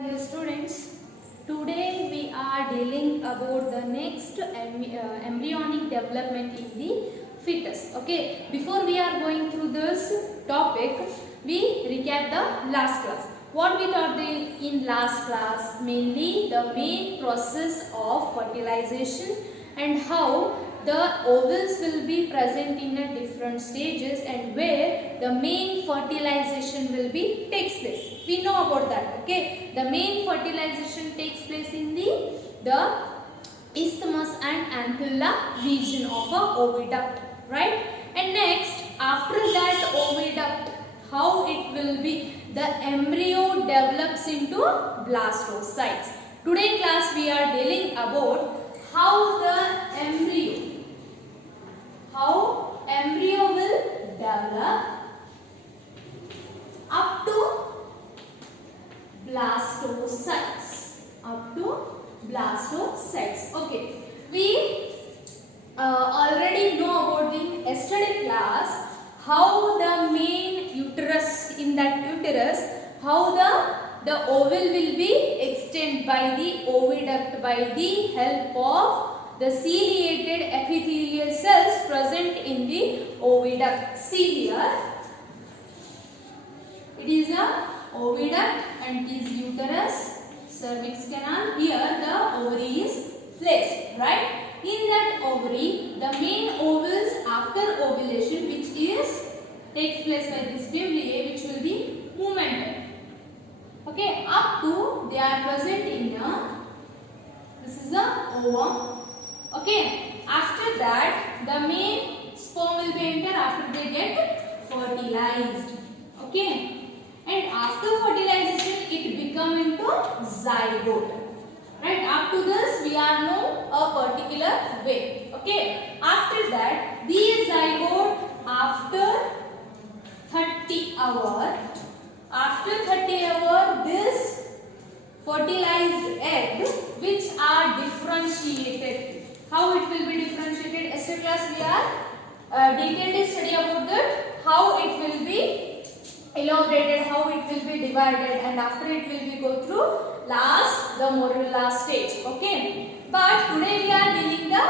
Dear students, today we are dealing about the next embryonic development in the fetus. Okay, before we are going through this topic, we recap the last class. What we taught in last class, mainly the main process of fertilization and how the ovules will be present in a different stages and where the main fertilization will be takes place. We know about that. Okay, the main fertilization takes place in the isthmus and ampulla region of a oviduct, right? And next, after that oviduct, how it will be, the embryo develops into blastocytes. Today class we are dealing about how the embryo will develop up to blastocytes. Okay, we already know about in yesterday class how the main uterus, in that uterus, how the ovule will be extended by the oviduct by the help of the ciliated epithelial cells present in the oviduct. See here, it is a oviduct and it is uterus, cervix canal. Here the ovary is placed, right? In that ovary, the main ovules after ovulation, which takes place by this vivulae, which will be movemented. Okay, up to they are present in this is a ovum. Okay, after that the main sperm will be entered after they get fertilized. Okay, and after fertilization it become into zygote. Right, up to this we are know a particular way. Okay, after that these zygote after 30 hours, this fertilized egg which are differentiated. How it will be differentiated? Yesterday class we are detailed study about that, how it will be elaborated, how it will be divided, and after it will be go through the morula stage. Okay, but today we are dealing the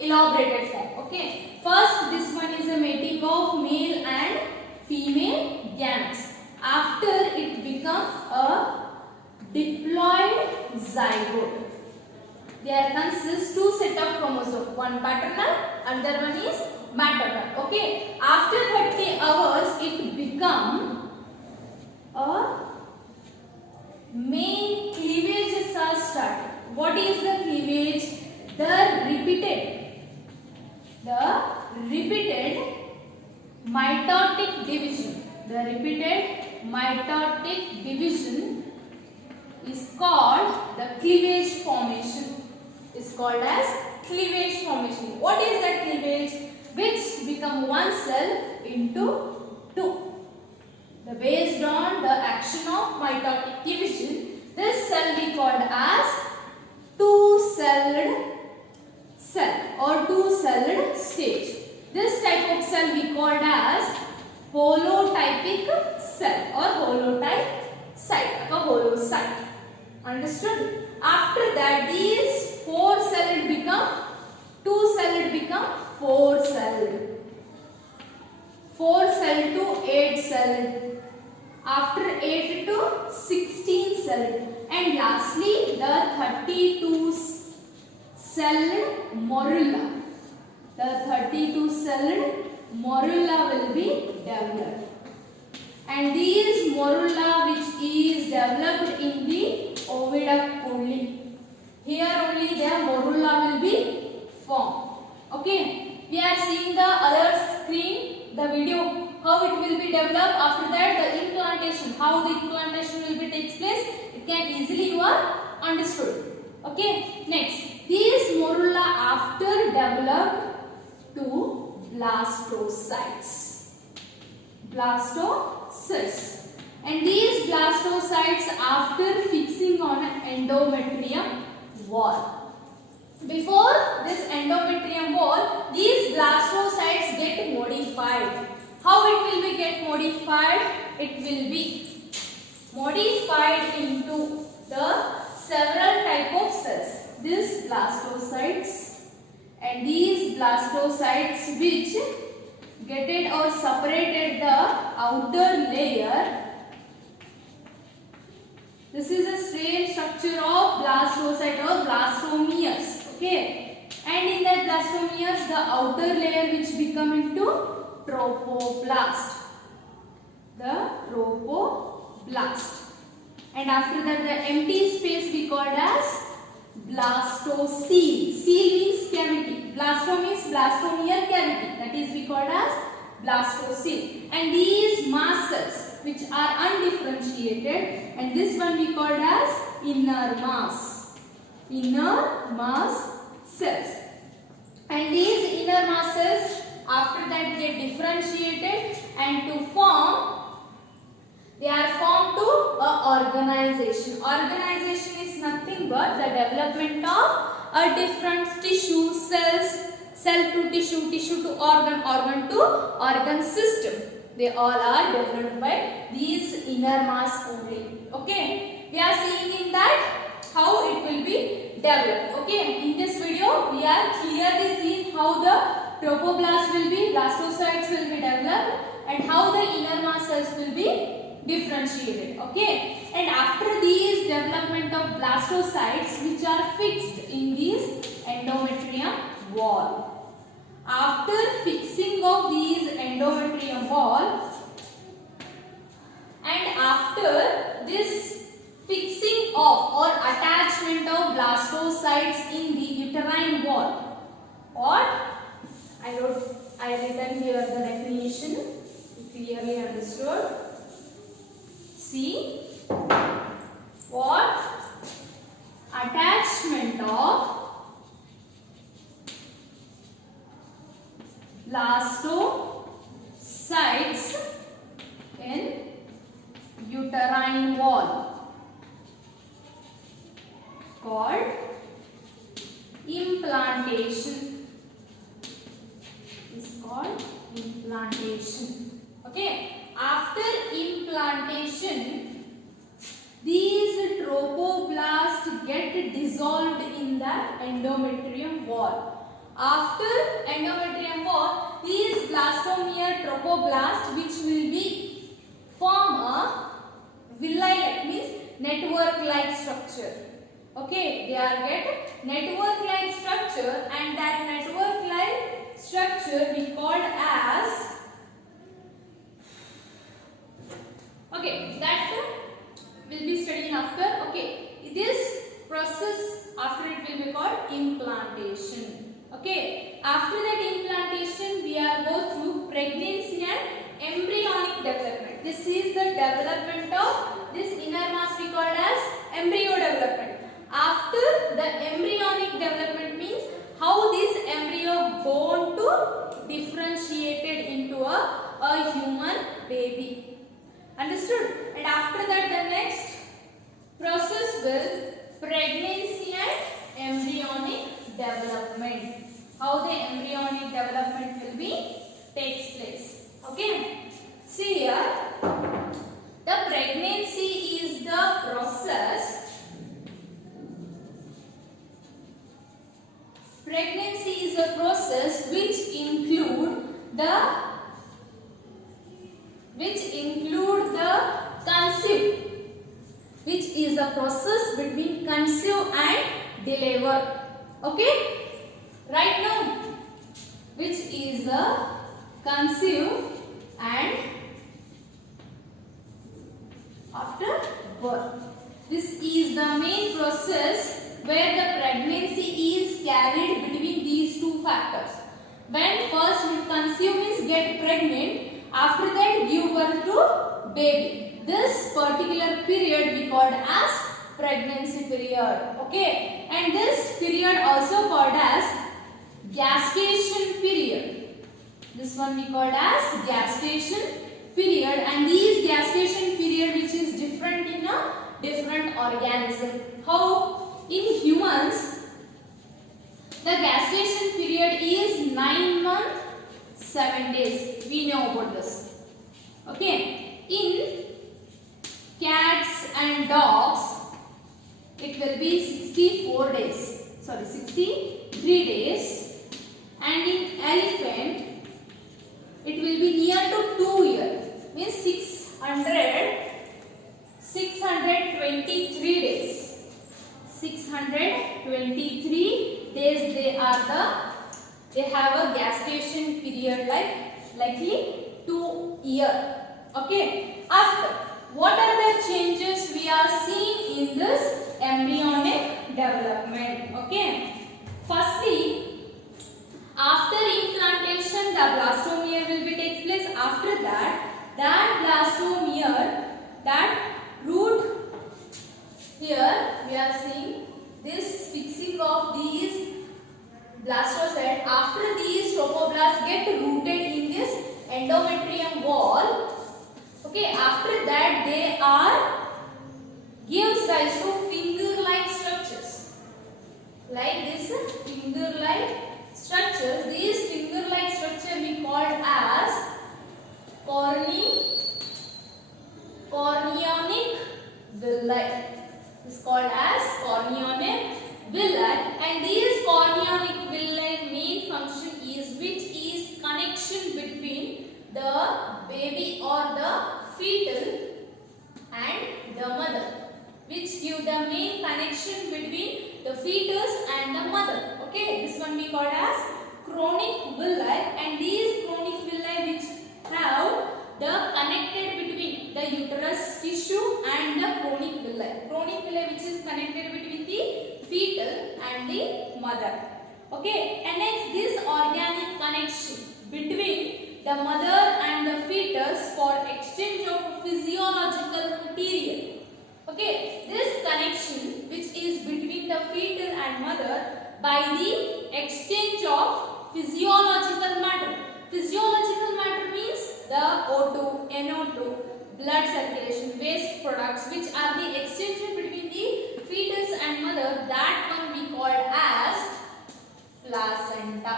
elaborated form. Okay, first this one is a mating of male and female gametes. After it becomes a diploid zygote. There consists two set of chromosomes, one paternal, another one is maternal. Okay, after 30 hours it becomes a main cleavages are started. What is the cleavage? The repeated mitotic division. The repeated mitotic division is called the cleavage formation. Is called as cleavage formation. What is that cleavage? Which become one cell into two. Based on the action of mitotic division, this cell we called as two-celled cell or two-celled stage. This type of cell we called as holotypic cell or holotype site or holocyte. Understood? After that, these four-celled become two-celled become four-celled. Four-celled to eight-celled. After 8 to 16 celled, and lastly the 32 celled morula. The 32 celled morula will be developed, and these morula which is developed in the oviduct only. Here only the morula will be formed. Okay, we are seeing the other screen, the video, how it will be developed. After that the implantation, how the implantation will be takes place, it can easily you are understood. Okay, next these morula after develop to blastocytes. And these blastocytes after fixing on an endometrium wall. Before this endometrium wall, these blastocytes get modified. How it will be get modified? It will be modified into the several type of cells. These blastocytes and these blastocytes which getted or separated the outer layer. This is the same structure of blastocyte or blastomeres. Okay, and in that blastomeres, the outer layer which become into trophoblast. The trophoblast. And after that, the empty space we called as blastocele. Cele means cavity. Blasto means blastomere cavity. That is we called as blastocele. And these mast cells which are undifferentiated, and this one we called as inner mass. Inner mass cells. And these inner mass cells after that get differentiated and to form, they are formed to a organization. Organization is nothing but the development of a different tissue, cells, cell to tissue, tissue to organ, organ to organ system. They all are developed by these inner mass only. Okay, we are seeing in that how it will be developed. Okay, in this video we are clearly seeing how the trophoblast will be, blastocytes will be developed, and how the inner mass cells will be differentiated. Okay, and after these development of blastocytes which are fixed in this endometrium wall. After fixing of these endometrium wall and after this fixing of or attachment of blastocytes in the uterine wall, what I written here the definition, clearly understood. See what? Attachment of blastocytes in uterine wall called implantation. Is called implantation. Okay. After implantation, these trophoblasts get dissolved in the endometrium wall. After endometrium wall, these blastomere trophoblasts which will be form a villi-like, means network-like structure. Okay, they are get network-like structure, and that network-like structure we called as, okay, that will be studying after. Okay, this process after it will be called implantation. Okay, after that implantation we are go through pregnancy and embryonic development. This is the development of this inner mass we called as embryo development. After the embryonic development means how this embryo born to differentiated into a human baby. Understood? And after that the next process will pregnancy and embryonic development. How the embryonic development will be takes place. Okay. See here, the pregnancy is the process. Pregnancy is a process which include the conceive, which is a process between conceive and deliver. Okay, right now, which is a conceive and after birth. This is the main process where the pregnancy is carried between these two factors. When first we conceive means get pregnant, after that give birth to baby. This particular period we called as pregnancy period. Okay, and this period also called as gestation period. This one we called as gestation period, and these gestation period which is different in a different organism. How? In humans, the gestation period is 9 months, 7 days. We know about this. Okay. In cats and dogs, will be 64 days. Sorry, 63 days. And in elephant, it will be near to 2 years. Means 623 days. 623 days they have a gestation period likely 2 years. Okay. After, what are the changes we are seeing in this embryonic development? Okay. Firstly, after implantation, the blastomere will be takes place. After that blastomere, that root, here we are seeing this fixing of these blastocytes. After these trophoblasts get rooted in this endometrium wall, okay, after that they gives rise to finger-like structures. Like this finger-like structures. These finger-like structure we called as chorionic villi. Is called as chorionic villi, and these chorionic villi main function is connection between the baby or the fetal and the mother, which give the main connection between the fetus and the mother. Okay, this one we called as chorionic villi, and these chorionic villi which have the connected between the uterus tissue and the chorionic villi. Chorionic villi which is connected between the fetal and the mother. Okay, and next this organic connection between the mother and the fetus for exchange of physiological material. Okay, this connection which is between the fetal and mother by the exchange of physiological matter. Physiological matter means the O2, NO2, blood circulation, waste products which are the exchange between the fetus and mother. That one we called as placenta.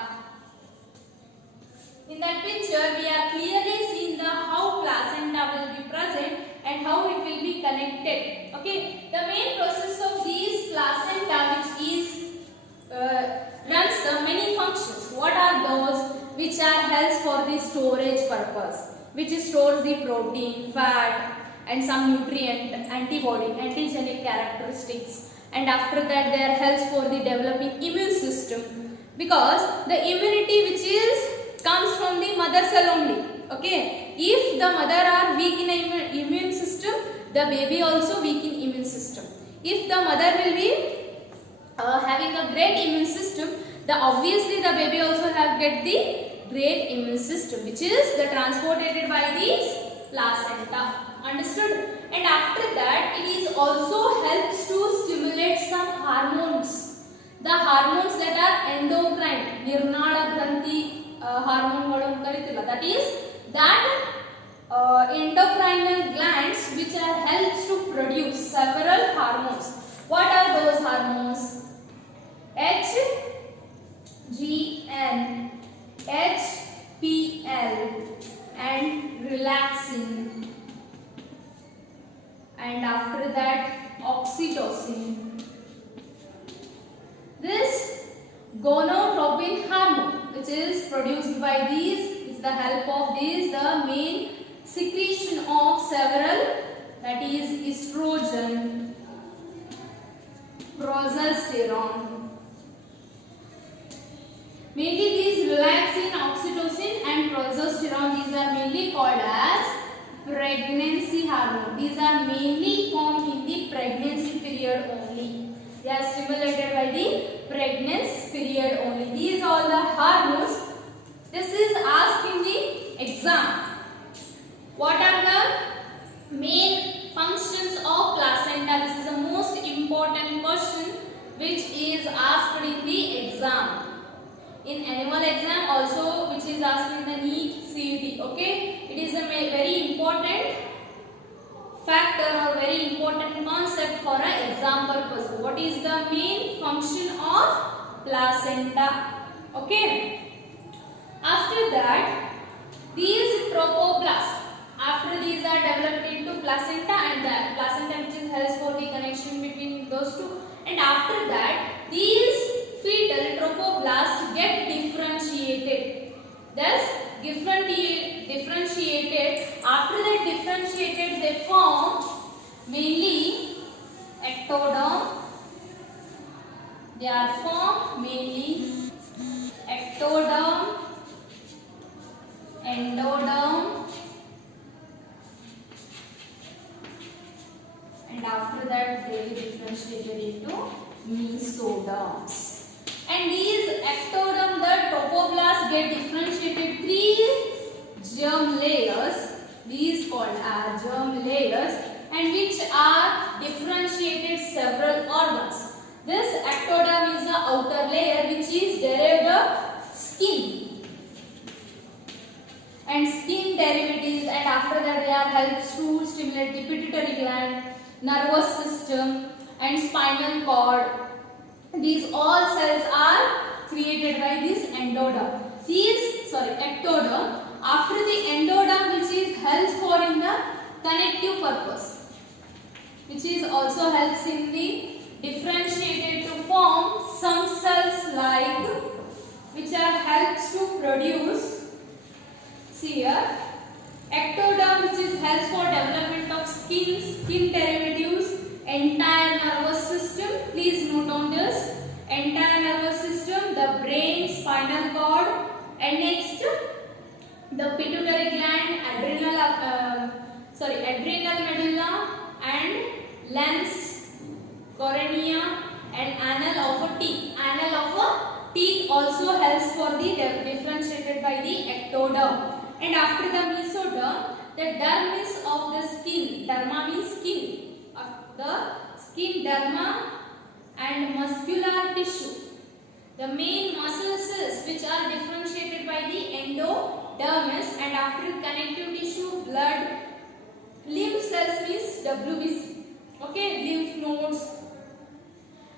In that picture we are clearly seeing the how placenta will be present and how it will be connected. Okay, the main process of these placenta which is runs the many functions. What are those? Which are helps for the storage purpose, which stores the protein, fat and some nutrient, antigenic characteristics, and after that they are helps for the developing immune system, because the immunity which comes from the mother cell only. Okay, if the mother are weak in immune system, the baby also weak in immune system. If the mother will be having a great immune system, obviously the baby also get the great immune system, which is transported by these placenta. Understood? And after that it is also helps to stimulate some hormones. The hormones that are endocrine, Nirnala Granthi hormone, that is endocrinal glands which are helps to produce several hormones. What are those hormones? HGN, HPL and relaxin, and after that oxytocin. This gonadotropin hormone which is produced by these, with the help of these, the main secretion of several, that is estrogen, progesterone. Mainly these relaxin, oxytocin and progesterone, these are mainly called as pregnancy hormone. These are mainly formed in the pregnancy period only. They are stimulated by the pregnancy period only. These all the hormones. This is asked in the exam. What are the main functions of placenta? This is the most important question which is asked in the exam. In animal exam also, which is asked in the NEET CET. Okay, it is a very important factor or very important concept for an exam purpose. What is the main function of placenta? Okay. After that, these trophoblasts, after these are developed into placenta, and the placenta which is helps for the connection between those two, and after that these fetal trophoblasts get differentiated. Thus differentiated. After that differentiated, they form mainly ectoderm. They are formed mainly ectoderm, endoderm, and after that they will differentiated into mesoderms. And these ectoderm, the trophoblasts get differentiated 3 germ layers. These called as germ layers, and which are differentiated several organs. This ectoderm is the outer layer which is derived of skin and skin derivatives, and after that they are helps to stimulate the pituitary gland, nervous system, and spinal cord. These all cells are created by this endoderm. Ectoderm. After the endoderm, which is helps for in the connective purpose, which is also helps in the differentiated to form some cells like which are helps to produce. See here, ectoderm, which is helps for development of skin derivatives, entire nervous system. Please note on this, entire nervous system, the brain, spinal cord, and next the pituitary gland, adrenal medulla, and lens, cornea, and anal of a teeth. Anal of a teeth also helps for the differentiated by the ectoderm. And after the mesoderm, the dermis of the skin. Derma means skin. The skin, derma, and muscular tissue. The main muscle cells which are differentiated by the endodermis, and after connective tissue, blood, lymph cells means WBC. Okay, lymph nodes,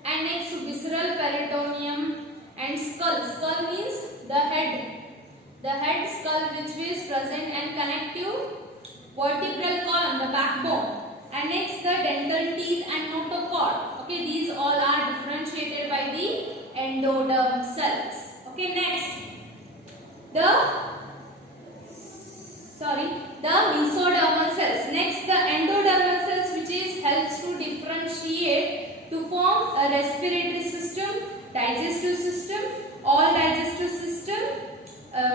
and next visceral peritoneum, and skull. Skull means the head. The head skull which is present, and connective vertebral column, the backbone, and next the dental teeth and notochord. Okay, these all are differentiated by the endoderm cells. Okay, next the mesodermal cells. Next the endodermal cells, which is helps to differentiate to form a respiratory system, digestive system, all digestive system,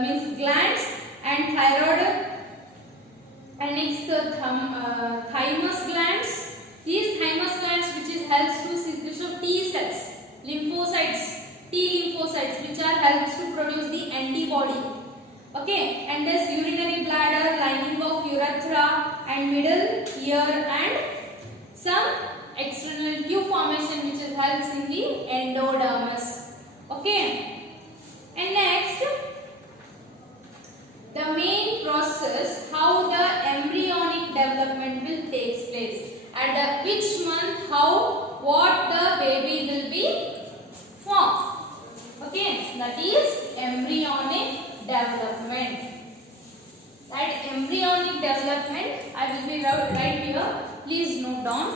means glands, and thyroid, and next the thymus glands. These thymus glands which is helps to secretion of T cells, lymphocytes, T lymphocytes, which are helps to produce the antibody. Okay, and this urinary bladder, lining of urethra, and middle ear, and some external tube formation which is helps in the endodermis. Okay, and next the main process how the embryonic development will take place, and which month what the baby will be formed. Okay, that is embryonic development. That embryonic development I will be right here. Please note down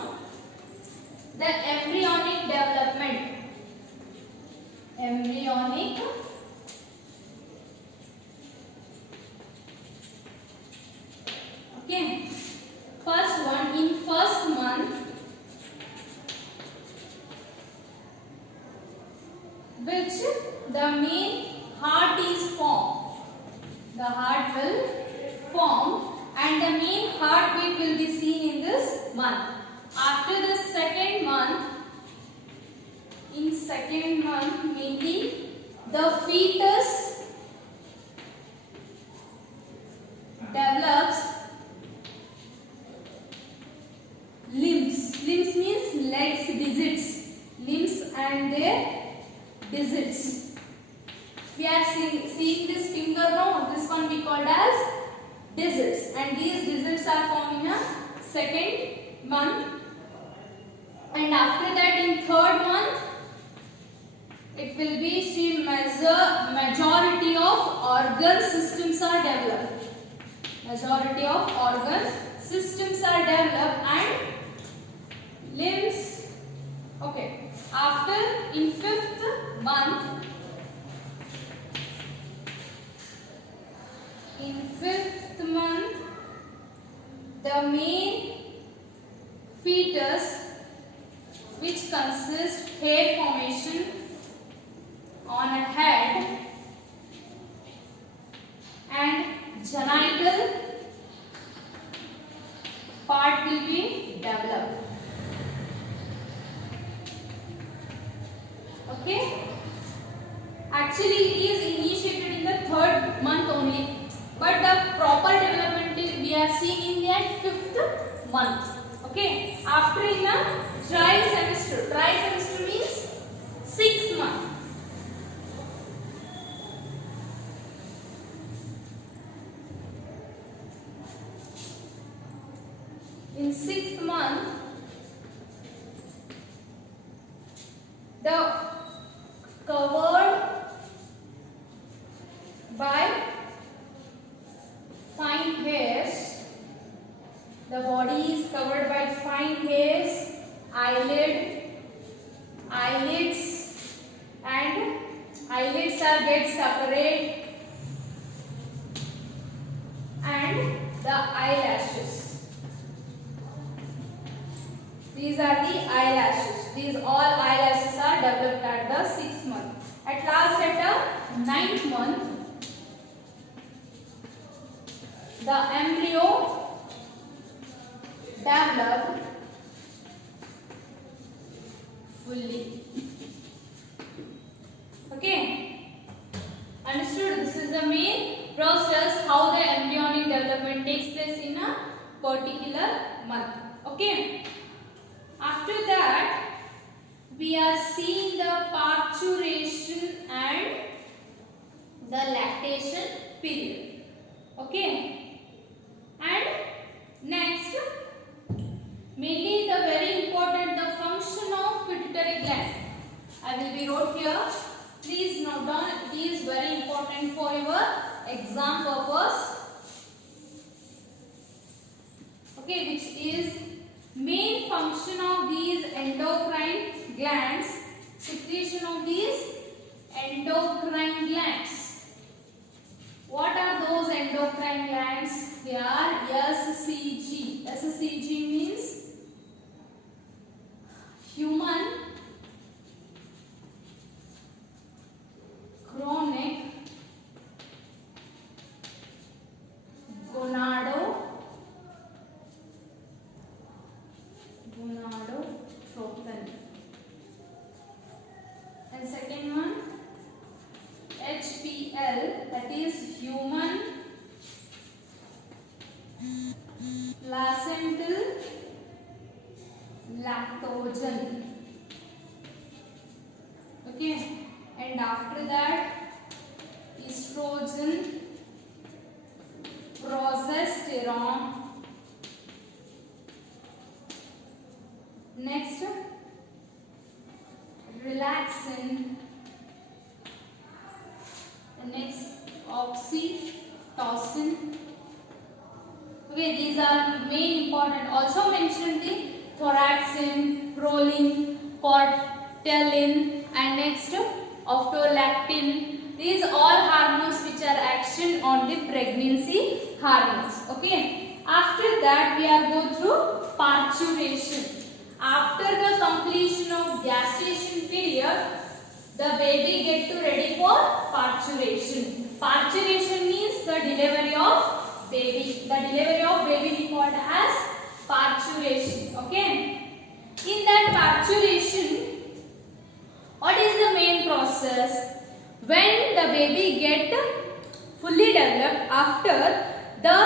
the embryonic development. Embryonic okay. First one, in first month, which the main heart is formed. The heart will form, and the main heartbeat will be seen in this month. After the second month, in second month mainly the fetus develops limbs. Limbs means legs, digits. Limbs and their digits. We are seeing this finger now. This one we called as digits, and these digits are formed in a second month. And after that, in third month, it will be majority of organ systems are developed. Majority of organ systems are developed, and limbs. Okay. after in fifth month, the main fetus, which consists hair formation on a head and genital part will be developed. Okay, actually it is initiated in the third month only, but the proper development we are seeing in the fifth month. Okay, after in a trimester. Trimester means 6 months. In 6th month, the covered by fine hairs. The body is covered by fine hairs, eyelids, and eyelids are get separate, and the eyelashes. These are the eyelashes. These all eyelashes are developed at the 6th month. At last, at the 9th month, the embryo developed fully. Okay, understood? This is the main process how the embryonic development takes place in a particular month. Okay, after that we are seeing the parturition and the lactation period. Okay, and next, mainly the very important, the function of pituitary gland. I will be wrote here. Please note down. It is very important for your exam purpose. Okay, which is main function of these endocrine glands. Secretion of these endocrine glands. What are those endocrine glands? They are SCG. SCG means human chronic gonadotropin. And second one, HPL, that is human placental lactogen. Okay, and after that, estrogen, progesterone. Next, relaxin. The next, oxytocin. Okay, these are main important. Also mentioned the thoraxin, prolin, cortelin, and next oftolactin. These all hormones which are action on the pregnancy hormones. Okay. After that, we are go through parturition. After the completion of gestation period, the baby get to ready for parturition. Parturition means the delivery of baby. The delivery of baby we called as parturition. Okay. In that parturition, what is the main process? When the baby get fully developed, after the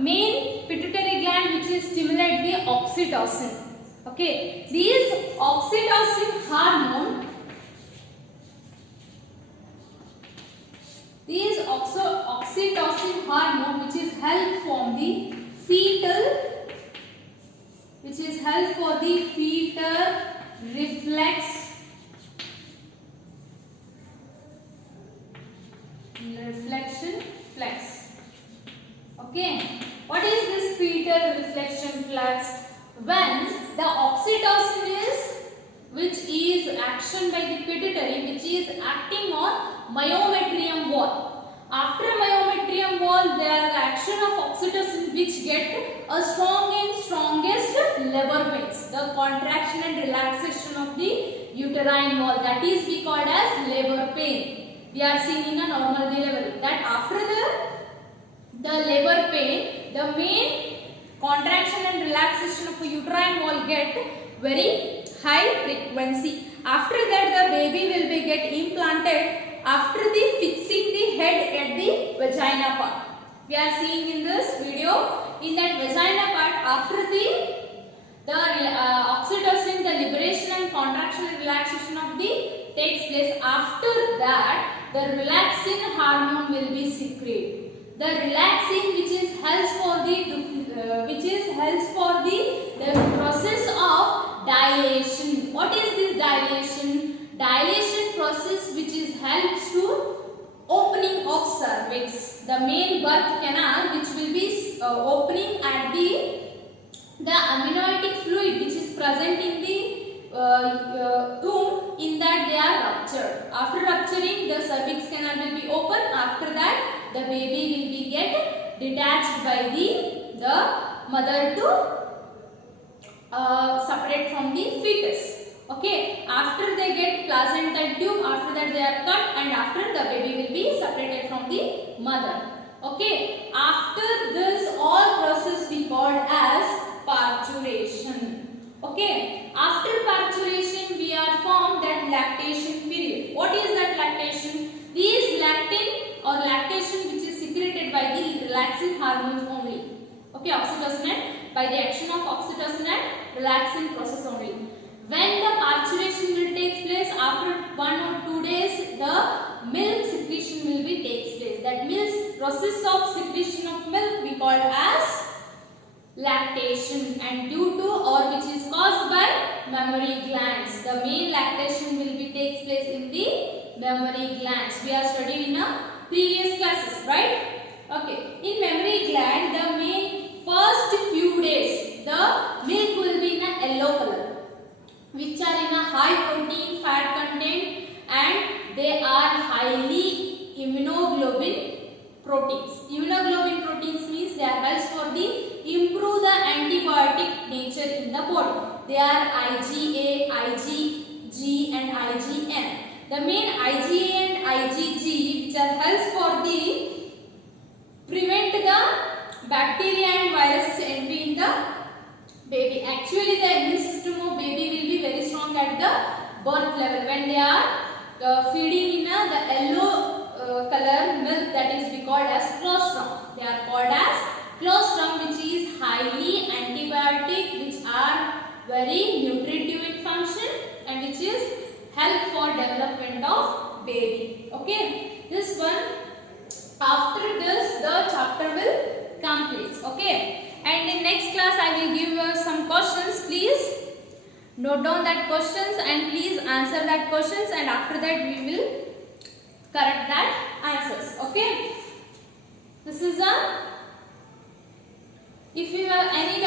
main pituitary gland which is stimulate the oxytocin. Okay, these oxytocin hormone, which is help for the fetal reflection flex. Okay, what is this fetal reflection flex? When the oxytocin is which is action by the pituitary, which is acting on myometrium wall. After myometrium wall, there are the action of oxytocin which get a strong and strongest labor pains, the contraction and relaxation of the uterine wall, that is we called as labor pain. We are seeing in a normal delivery that after the labor pain, the main contraction and relaxation of the uterine wall get very high frequency. After that, the baby will be get implanted after the fixing the head at the vagina part. We are seeing in this video, in that vagina part, after the oxytocin, the liberation and contraction and relaxation of the takes place. After that, the relaxin hormone will be secreted. The relaxin, which is helps for the process of dilation. What is this dilation? Dilation process which is helps to opening of cervix, the main birth canal, which will be opening at the amniotic fluid which is present in the womb, in that they are ruptured. After rupturing, the cervix canal will be open. After that, the baby will be get detached by the mother to separate from the fetus. Okay, after they get placental tube, after that they are cut, and after the baby will be separated from the mother. Okay, after this all process we called as parturition. Okay, after parturition we are formed that lactation period. What is that lactation? This lactin or lactation which is secreted by the relaxin hormones only. Okay, oxytocin, and by the action of oxytocin and relaxin process only. When the parturition will take place, after 1 or 2 days, the milk secretion will be takes place. That milk process of secretion of milk we call as lactation, and due to or which is caused by mammary glands. The main lactation will be takes place in the mammary glands. We are studying in a previous classes, right? Okay. In mammary gland, the main first few days, the milk will be in a yellow color, which are in a high protein fat content, and they are highly immunoglobulin proteins. Immunoglobulin proteins means they are helps for the improve the antibiotic nature in the body. They are IgA, IgG and IgM. The main IgA and IgG which are helps for the prevent the bacteria and viruses entry in the baby. Actually, the immune system of baby will be very strong at the birth level when they are feeding in the yellow color milk, that is we called as colostrum. They are called as colostrum, which is highly antibiotic, which are very nutritive in function, and which is help for development of baby. Okay, this one, after this the chapter will complete. Okay, and in next class I will give you some questions. Please note down that questions and please answer that questions, and after that we will correct that answers. Okay, this is a, if you have any